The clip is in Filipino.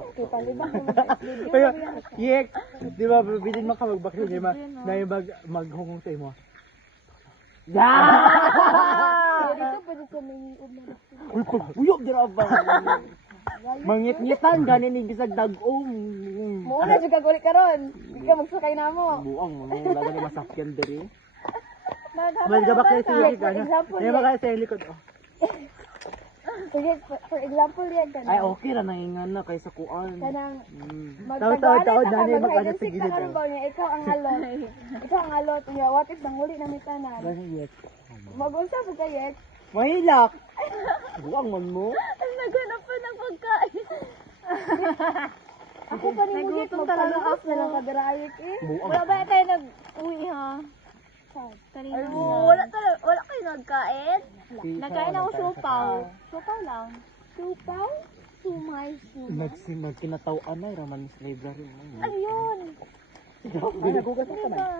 Okay, palibang mo mag-video. Pero, yek, di ba, bilin mo ka mag-vaccine, di ba? Na yung maghungong sa imo. Kaya dito pwede sa may umar. Uy, uyok, dira ba? Mangit-ngitan, ganin yung bisag dagong. Muna juga gulik ka ron. Hindi ka magsakay na mo. Buang mo, wala ka na masakyan diri. Naghaman Mas gabak na ka. siya, For example, Hindi ba kaya sa likod, oh. sige, for example yan ka Ay, okay na, nahingan na, kaysa kuan. Kanang Taod-taod, magtagwanan nanay, ka, mag-ano mag-hide sa gilid, and seek niya, ikaw ang alot. Ikaw ang alot niya. What if nanguli na mitanan? Ganun, yek. Mag-unsa po kayek? Mahilak! Buang man mo. Naghanap pa ng pagkain. Ako pa rin muli, Nagutom talaga magpalubos ako. na lang kadirayek eh. Wala ba tayo nag-uwi ha? Kanina Ay, wala kayo nagkain? Nagkain ako supaw. Supaw lang. Supaw? Sumay, sumay. Nagkinatawaan na, raman sa library mo. Ano yun? Ay, nagugas ka na. Ano ba?